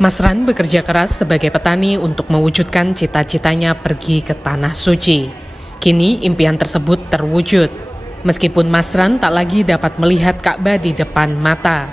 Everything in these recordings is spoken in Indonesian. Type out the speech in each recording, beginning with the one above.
Mas Ran bekerja keras sebagai petani untuk mewujudkan cita-citanya pergi ke Tanah Suci. Kini impian tersebut terwujud. Meskipun Mas Ran tak lagi dapat melihat Ka'bah di depan mata.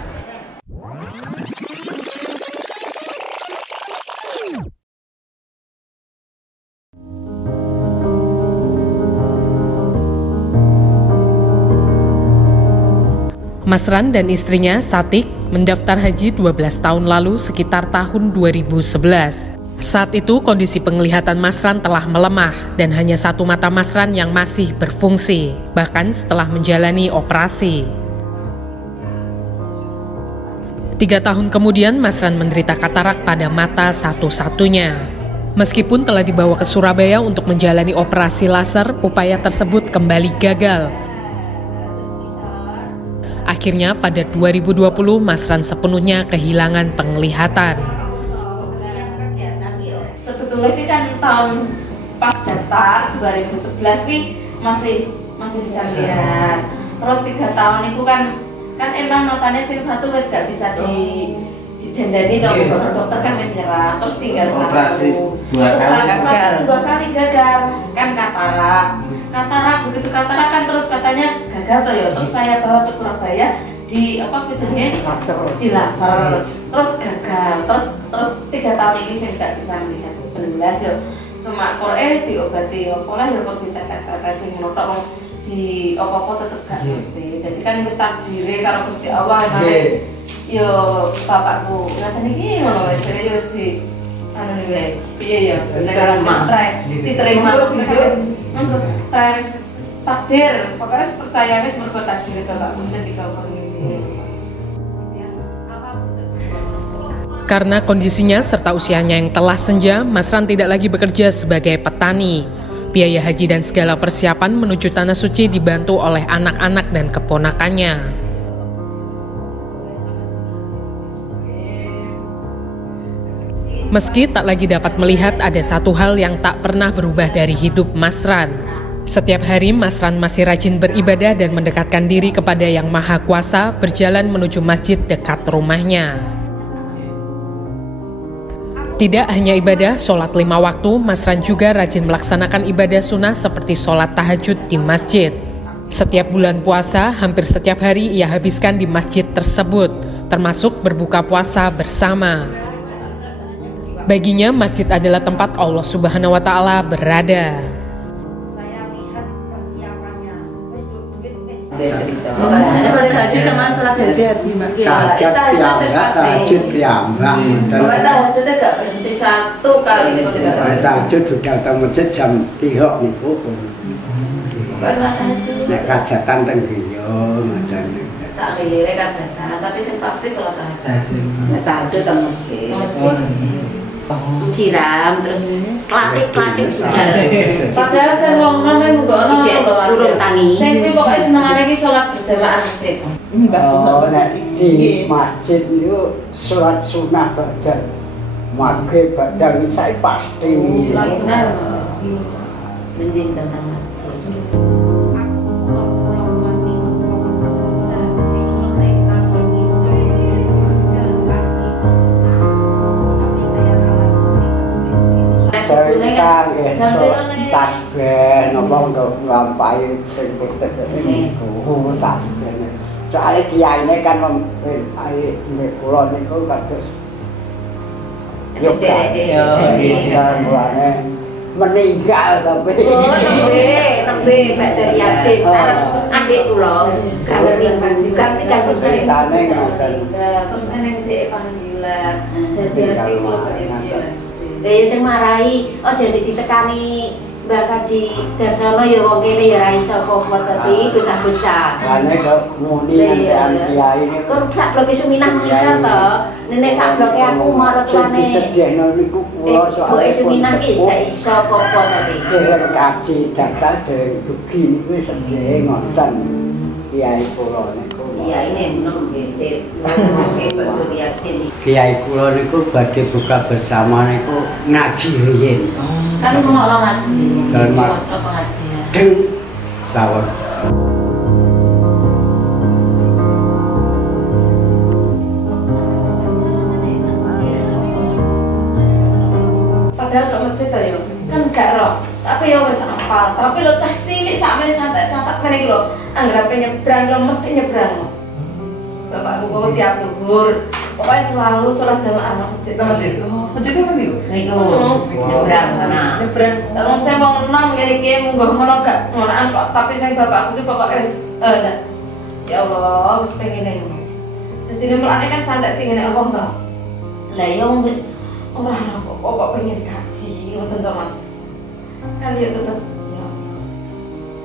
Mas Ran dan istrinya, Satik, mendaftar haji 12 tahun lalu sekitar tahun 2011. Saat itu kondisi penglihatan Mas Ran telah melemah dan hanya satu mata Mas Ran yang masih berfungsi, bahkan setelah menjalani operasi. 3 tahun kemudian Mas Ran menderita katarak pada mata satu-satunya. Meskipun telah dibawa ke Surabaya untuk menjalani operasi laser, upaya tersebut kembali gagal. Akhirnya pada 2020 Mas Ran sepenuhnya kehilangan penglihatan. Sebetulnya ini kan tahun pas daftar 2011 ini masih bisa lihat. Terus 3 tahun itu kan emang matanya yang satu wes gak bisa didandani kalau dokter kan menyerah. Terus tinggal satu. Dua kali gagal kan katarak begitu katarak kan terus katanya gagal toh ya. Terus saya bawa ke Surabaya di di laser terus gagal terus 3 tahun ini saya nggak bisa melihat belas yo. Cuma diobati opo lah ya kok ditetes ngono di opo tetep gak ngerti. Jadi kan wis takdire karo Gusti Allah yo bapakku ngaten iki ngono wis wis di anu wae. Piye ya nek diterima untuk tes takdir, pokoknya percaya wis mergo takdir bapakku jadi kau ini. Karena kondisinya serta usianya yang telah senja, Mas Ran tidak lagi bekerja sebagai petani. Biaya haji dan segala persiapan menuju Tanah Suci dibantu oleh anak-anak dan keponakannya. Meski tak lagi dapat melihat, ada satu hal yang tak pernah berubah dari hidup Mas Ran. Setiap hari Mas Ran masih rajin beribadah dan mendekatkan diri kepada Yang Maha Kuasa, berjalan menuju masjid dekat rumahnya. Tidak hanya ibadah, sholat 5 waktu, Mas Ran juga rajin melaksanakan ibadah sunnah seperti sholat tahajud di masjid. Setiap bulan puasa, hampir setiap hari ia habiskan di masjid tersebut, termasuk berbuka puasa bersama. Baginya, masjid adalah tempat Allah Subhanahu wa Ta'ala berada. Tahajud sama sholat hajat tahajud piyambak. Tahajudnya gak berhenti 1 kali. Tahajud sudah datang masjid jam 3 niku. Kok sholat tahajud? Nek kajatan teng griya ngoten. Sak lire kajatan, tapi sing pasti sholat tahajud. Tahajud teng masjid. Ciram terus klatik budal. Padahal saya wong nang munggo urung tani. Sing kuwi pokoke senengane iki salat berjamaah masjid. Nek di masjid itu salat sunah badal. Maghrib badal saya pasti. Salat sunah mending tentang masjid. Tasbih napa untuk nglampahi sing putih niku tasbih. Soale kiyaine kan nek kula niku kados yo meninggal tapi nembe bakteri yatim adik kula ganti ceritane ngoten. Terus eneng dhek panggilan dadi ati kula kaya ya sing marai aja ditekani Mbak Kaji Darsono ya wong kene ya ra iso apa-apa tapi bocah-bocah. Lane kok muni nganti kiai niku. Kok sak bloke Suminah ngisor to. Nenek sak bloke aku marotane. Disedhekno niku kula soal Suminah iki gak iso apa-apa tapi. Dewe kaji data dewe dugi niku sedhe ngoten. Kiai kula niku. Iya ini menung gesit. Kiai kula niku badhe buka bersama niku ngaji riyin. Kan ngono ngaji. Dan pengajian. Sawon. kan gak roh, tapi ya wis apal. Tapi lo cah cilik sakmene santai cah sakmene iki lho, anggape nyebrang lo mesti nyebrang. Bapakku kok tiap dhuwur, pokoknya selalu sholat jamaah masjid. Masjid. Masjid apa nih? Niku nyebrang sana. Nyebrang. Kalau saya mau nom ngene iki munggah ngono gak ngonoan kok, tapi sing bapakku ki pokoke wis ya Allah, wis pengen ngono. Dadi nemlane kan santai tingene apa enggak. Lah ya wis ora kok pengen kasih ngoten to Mas. Kan ya tetep ya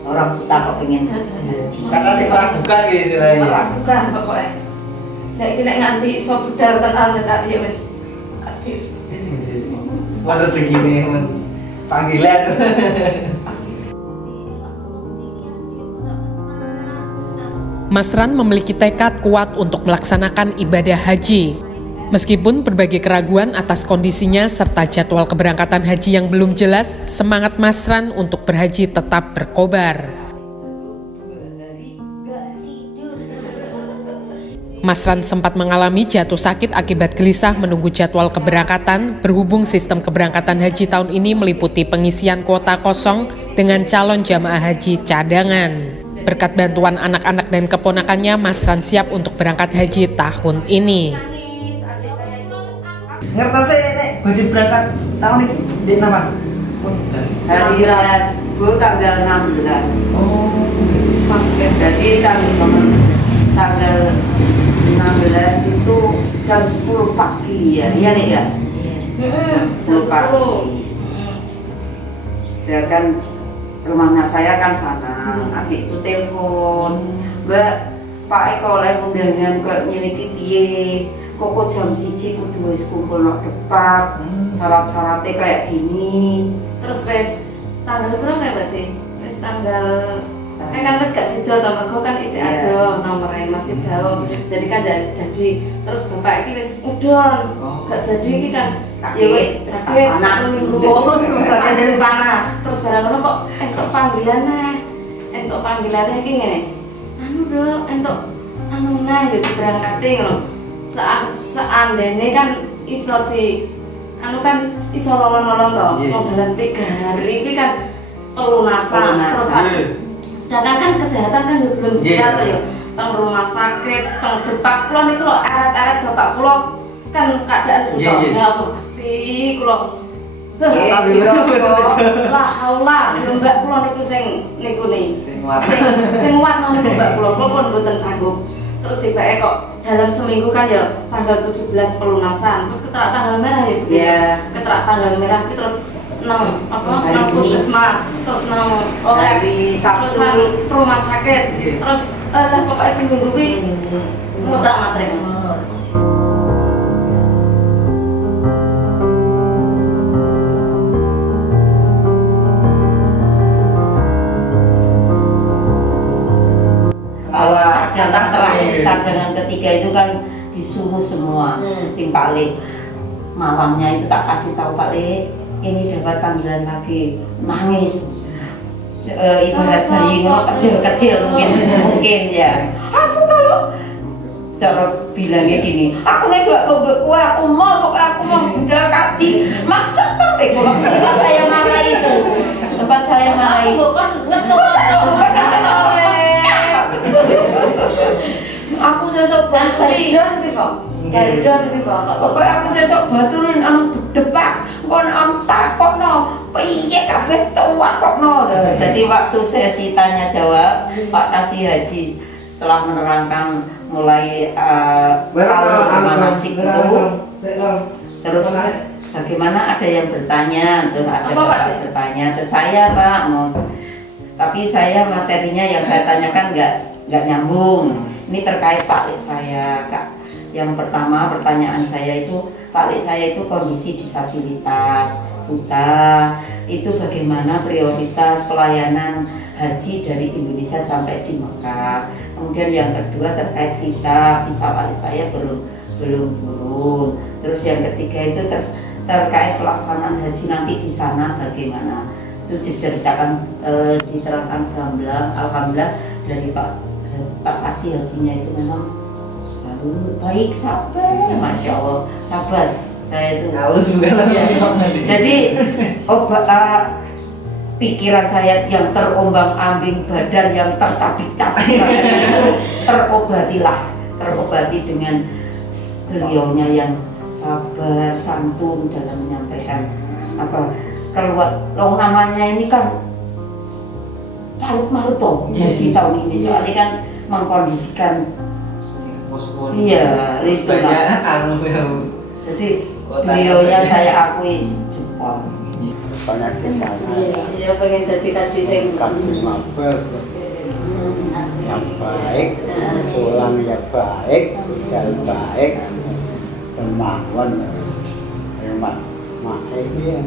Orang kita kok pengen Karena sih meragukan gitu istilahnya. meragukan pokoknya. Nek iki nek nganti iso budal tenan tak ya wis akhir. Ada segini panggilan. Mas Ran memiliki tekad kuat untuk melaksanakan ibadah haji. Meskipun berbagai keraguan atas kondisinya serta jadwal keberangkatan haji yang belum jelas, semangat Mas Ran untuk berhaji tetap berkobar. Mas Ran sempat mengalami jatuh sakit akibat gelisah menunggu jadwal keberangkatan berhubung sistem keberangkatan haji tahun ini meliputi pengisian kuota kosong dengan calon jamaah haji cadangan. Berkat bantuan anak-anak dan keponakannya, Mas Ran siap untuk berangkat haji tahun ini. Ngerti nek badhe berangkat tahun ini di nama? hari Rabu tanggal 16. Oh, Mas jadi tanggal 16 itu jam 10 pagi ya. Iya nih ya. 10 pagi. Ya kan rumahnya saya kan sana. Adik itu telepon, Mbak, Pak Eko oleh undangan kok nyeliki piye? Kok jam 1 kudu wis kumpul nang depan. Syarat-syaratnya kayak gini. Terus wis tanggal berapa ya berarti? Wis tanggal kan wis gak sida to mergo kan ijek ado nomere masih jauh. Jadi kan jadi terus bapak iki wis udon. Gak jadi iki kan ya wis sakit panas. sakit dari panas. Terus barang ngono kok entuk panggilane iki ngene. Anu Bro, entuk anu nah yo diberangkati ngono. Seandainya kan iso di anu kan iso lolong-lolong toh, modelan 3 hari ini kan pelunasan. Terus sedangkan kan kesehatan kan belum siap ya. Teng rumah sakit, teng bapak kulon itu loh, eret-eret bapak kulon kan keadaan itu ya apa Gusti kulon. Lah haula, mbak kulon itu sing niku nih. Sing warna niku mbak kulon pun mboten sanggup. Terus tiba kok dalam seminggu kan ya tanggal 17 pelunasan, terus keterak tanggal merah ya Bu. Iya. Keterak tanggal merah itu terus 6 puskesmas, terus 6 hari Sabtu terusan rumah sakit. Terus lah pokoknya seminggu kuwi muter materi. Cadangan ketiga itu kan disuruh semua tim Pak Lek. Malamnya itu tak kasih tahu Pak Lek, ini dapat panggilan lagi, nangis. Ibarat bayi kecil mungkin ya. Aku kalau cara bilangnya gini, aku nih gak kue aku mau udah kaji maksud tapi tempat saya marah itu tempat saya marah itu aku sesok baturin dari don gitu pokoknya aku sesok baturin anu depak kon anu takut no piye kabeh tuwak kok no. Jadi waktu sesi tanya jawab Pak Kasih Haji setelah menerangkan mulai alur manasik itu terus bagaimana ada yang bertanya terus ada yang bertanya terus saya Pak tapi saya materinya yang saya tanyakan nggak nyambung. Ini terkait Pak Lek saya, Kak. Yang pertama pertanyaan saya itu, Pak Lek saya itu kondisi disabilitas, buta, itu bagaimana prioritas pelayanan haji dari Indonesia sampai di Mekah. Kemudian yang kedua terkait visa Pak Lek saya belum turun. Terus yang ketiga itu terkait pelaksanaan haji nanti di sana bagaimana. Itu diceritakan diterangkan gamblang, alhamdulillah dari Pak Kasih Hajinya itu memang baik sabar, Masya Allah sabar. Nah itu. Harus juga lah ya. Jadi pikiran saya yang terombang-ambing, badan yang tercabik-cabik itu terobati dengan beliaunya yang sabar, santun dalam menyampaikan keluar. Namanya ini kan carut marut toh haji tahun ini, soalnya kan mengkondisikan. Iya, itu lah. Jadi beliaunya saya akui jempol. Banyak di sana. Ya pengen jadi kaji sing mabel yang baik, pulang yang baik, yang baik, kemauan, hemat, makanya.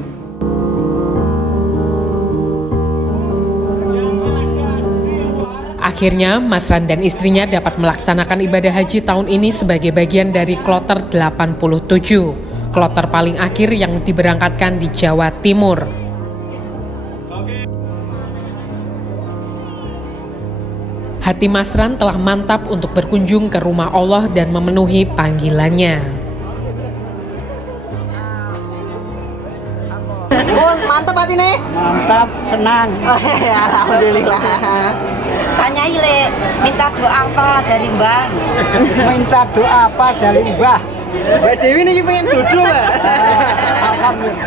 Akhirnya, Mas Ran dan istrinya dapat melaksanakan ibadah haji tahun ini sebagai bagian dari kloter 87. Kloter paling akhir yang diberangkatkan di Jawa Timur. Hati Mas Ran telah mantap untuk berkunjung ke rumah Allah dan memenuhi panggilannya. Mantap hati nih. Mantap, senang. Alhamdulillah. Tanyai Le, minta doa apa dari Mbah? Minta doa apa dari Mbah? Mbak Dewi nih pengen jodoh, Mbak.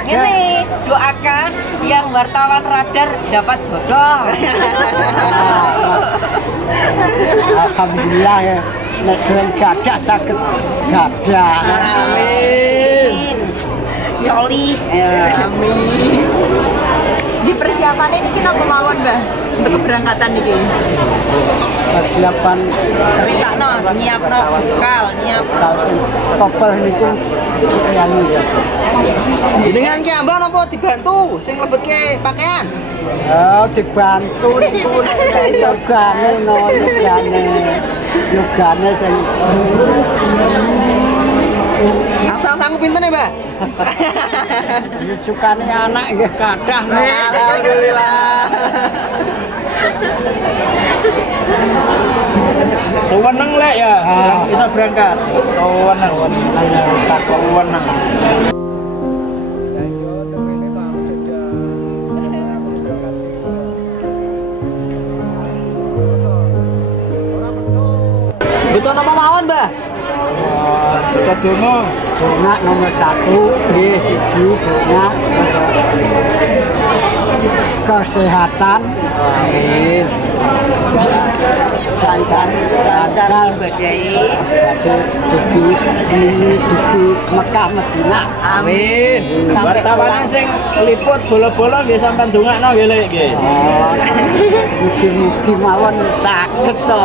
Ini doakan yang wartawan radar dapat jodoh. Alhamdulillah ya, nek dereng gadah saged gadah. Amin. Coli. Amin. Di persiapan ini kita kemauan, Mbak, untuk keberangkatan ini. Persiapan Seritakno, nyiapno bekal, topel niku anu ya. Dengan ki ambak apa dibantu sing lebetke pakaian? Oh, dibantu niku nek yogane yogane sing Asal sanggup pinten ya, Mbak? sukane anak nggih kathah. Alhamdulillah. Sewenang lek ya, bisa berangkat. Sewenang. Butuh apa mawon, Mbak? Kita donga. Donga nomor 1, nggih siji donga kesehatan. Amin. Santan lancar ibadahi. Dugi Mekah Madinah. Amin. Wartawan sing liput bola-bola nggih sampean dongakno nggih lek nggih. Mugi-mugi mawon saged to.